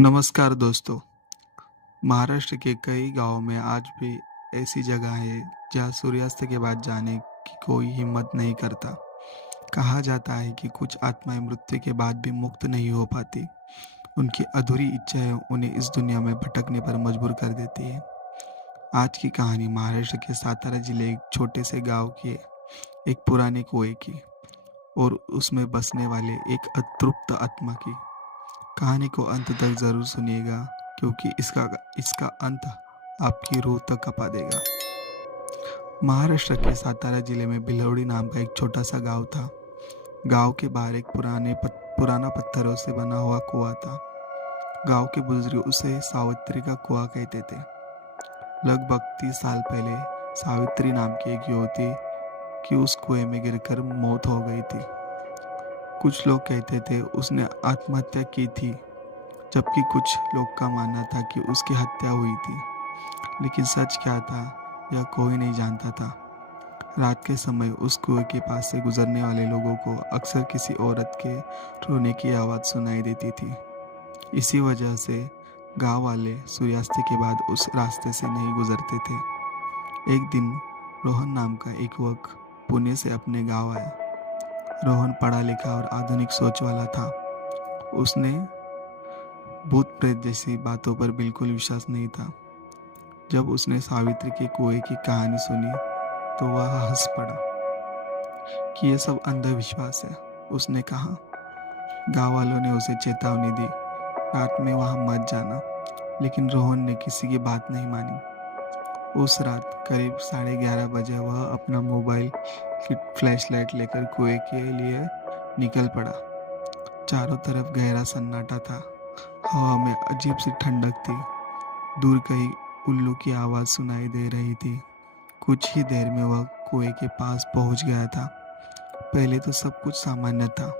नमस्कार दोस्तों। महाराष्ट्र के कई गांवों में आज भी ऐसी जगह है जहां सूर्यास्त के बाद जाने की कोई हिम्मत नहीं करता। कहा जाता है कि कुछ आत्माएं मृत्यु के बाद भी मुक्त नहीं हो पाती। उनकी अधूरी इच्छाएं उन्हें इस दुनिया में भटकने पर मजबूर कर देती है। आज की कहानी महाराष्ट्र के सातारा जिले एक छोटे से गांव की है, एक पुराने कुएं की और उसमें बसने वाले एक अतृप्त आत्मा की। कहानी को अंत तक जरूर सुनिएगा, क्योंकि इसका इसका अंत आपकी रूह तक कपा देगा। महाराष्ट्र के सातारा जिले में भिलौड़ी नाम का एक छोटा सा गांव था। गांव के बाहर एक पुराना पत्थरों से बना हुआ कुआं था। गांव के बुजुर्ग उसे सावित्री का कुआं कहते थे। लगभग 30 साल पहले सावित्री नाम की एक युवती की उस कुएं में गिरकर मौत हो गई थी। कुछ लोग कहते थे उसने आत्महत्या की थी, जबकि कुछ लोग का मानना था कि उसकी हत्या हुई थी। लेकिन सच क्या था, यह कोई नहीं जानता था। रात के समय उस कुएं के पास से गुजरने वाले लोगों को अक्सर किसी औरत के रोने की आवाज़ सुनाई देती थी। इसी वजह से गांव वाले सूर्यास्त के बाद उस रास्ते से नहीं गुजरते थे। एक दिन रोहन नाम का एक युवक पुणे से अपने गांव आया। रोहन पढ़ा लिखा और आधुनिक सोच वाला था। उसने भूत प्रेत जैसी बातों पर बिल्कुल विश्वास नहीं था। जब उसने सावित्री के कुएं की कहानी सुनी तो वह हंस पड़ा कि यह सब अंधविश्वास है। उसने कहा, गांव वालों ने उसे चेतावनी दी, रात में वहां मत जाना। लेकिन रोहन ने किसी की बात नहीं मानी। उस रात करीब 11:30 बजे वह अपना मोबाइल की फ्लैशलाइट लेकर कुएं के लिए निकल पड़ा। चारों तरफ गहरा सन्नाटा था। हवा में अजीब सी ठंडक थी। दूर कहीं उल्लू की आवाज़ सुनाई दे रही थी। कुछ ही देर में वह कुएं के पास पहुंच गया था। पहले तो सब कुछ सामान्य था।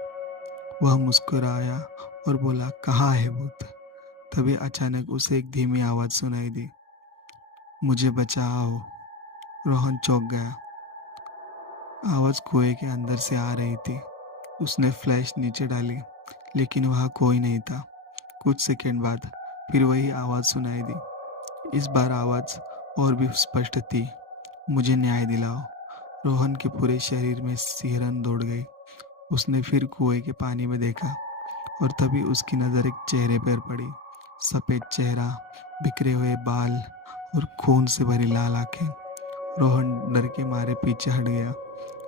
वह मुस्कुराया और बोला, कहाँ है भूत? तभी अचानक उसे एक धीमी आवाज़ सुनाई दी, मुझे बचाओ। रोहन चौंक गया। आवाज़ कुएं के अंदर से आ रही थी। उसने फ्लैश नीचे डाली, लेकिन वहाँ कोई नहीं था। कुछ सेकंड बाद फिर वही आवाज़ सुनाई दी। इस बार आवाज़ और भी स्पष्ट थी, मुझे न्याय दिलाओ। रोहन के पूरे शरीर में सिहरन दौड़ गई। उसने फिर कुएं के पानी में देखा और तभी उसकी नज़र एक चेहरे पर पड़ी। सफ़ेद चेहरा, बिखरे हुए बाल और खून से भरी लाल आंखें। रोहन डर के मारे पीछे हट गया।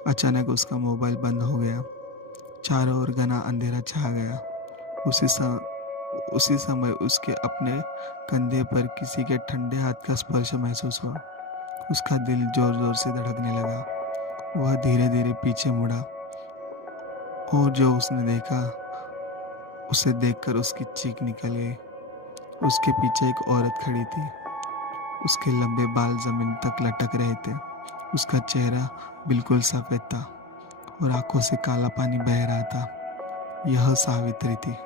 अचानक उसका मोबाइल बंद हो गया। चारों ओर घना अंधेरा छा गया। उसी समय उसके अपने कंधे पर किसी के ठंडे हाथ का स्पर्श महसूस हुआ। उसका दिल जोर जोर से धड़कने लगा। वह धीरे धीरे पीछे मुड़ा और जो उसने देखा उसे देखकर उसकी चीख निकल गई। उसके पीछे एक औरत खड़ी थी। उसके लंबे बाल जमीन तक लटक रहे थे। उसका चेहरा बिल्कुल सफ़ेद था और आंखों से काला पानी बह रहा था। यह सावित्री थी।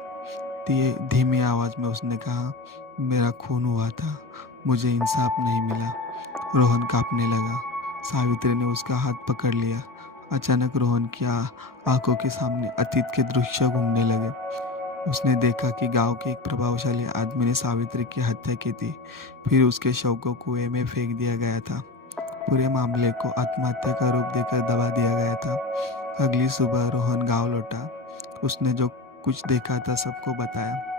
धीमी आवाज़ में उसने कहा, मेरा खून हुआ था, मुझे इंसाफ नहीं मिला। रोहन कांपने लगा। सावित्री ने उसका हाथ पकड़ लिया। अचानक रोहन की आंखों के सामने अतीत के दृश्य घूमने लगे। उसने देखा कि गांव के एक प्रभावशाली आदमी ने सावित्री की हत्या की थी। फिर उसके शव को कुएं में फेंक दिया गया था। पूरे मामले को आत्महत्या का रूप देकर दबा दिया गया था। अगली सुबह रोहन गांव लौटा। उसने जो कुछ देखा था सबको बताया।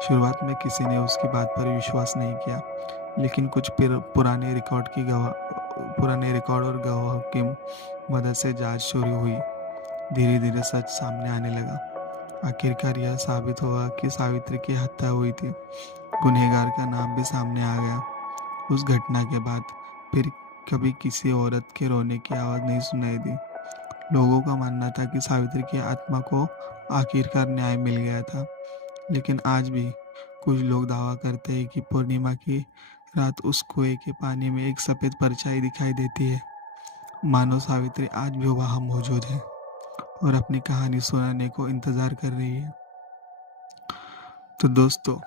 शुरुआत में किसी ने उसकी बात पर विश्वास नहीं किया, लेकिन कुछ पुराने रिकॉर्ड और गवाहों की मदद से जांच शुरू हुई। धीरे धीरे सच सामने आने लगा। आखिरकार यह साबित हुआ कि सावित्री की हत्या हुई थी। गुनहगार का नाम भी सामने आ गया। उस घटना के बाद फिर कभी किसी औरत के रोने की आवाज़ नहीं सुनाई दी। लोगों का मानना था कि सावित्री की आत्मा को आखिरकार न्याय मिल गया था। लेकिन आज भी कुछ लोग दावा करते हैं कि पूर्णिमा की रात उस कुएं के पानी में एक सफ़ेद परछाई दिखाई देती है, मानो सावित्री आज भी वहाँ मौजूद है और अपनी कहानी सुनाने को इंतज़ार कर रही है। तो दोस्तों,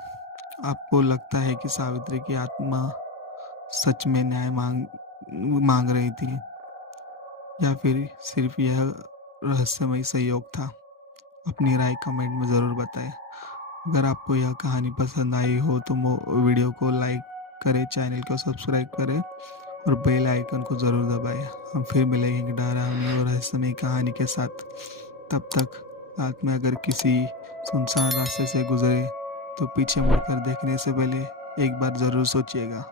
आपको लगता है कि सावित्री की आत्मा सच में न्याय मांग रही थी, या फिर सिर्फ यह रहस्यमय संयोग था? अपनी राय कमेंट में ज़रूर बताएं अगर आपको यह कहानी पसंद आई हो तो वीडियो को लाइक करें, चैनल को सब्सक्राइब करें और बेल आइकन को ज़रूर दबाएं। हम फिर मिलेंगे एक डरावनी और रहस्यमयी कहानी के साथ। तब तक रात में अगर किसी सुनसान रास्ते से गुजरे तो पीछे मुड़कर देखने से पहले एक बार ज़रूर सोचिएगा।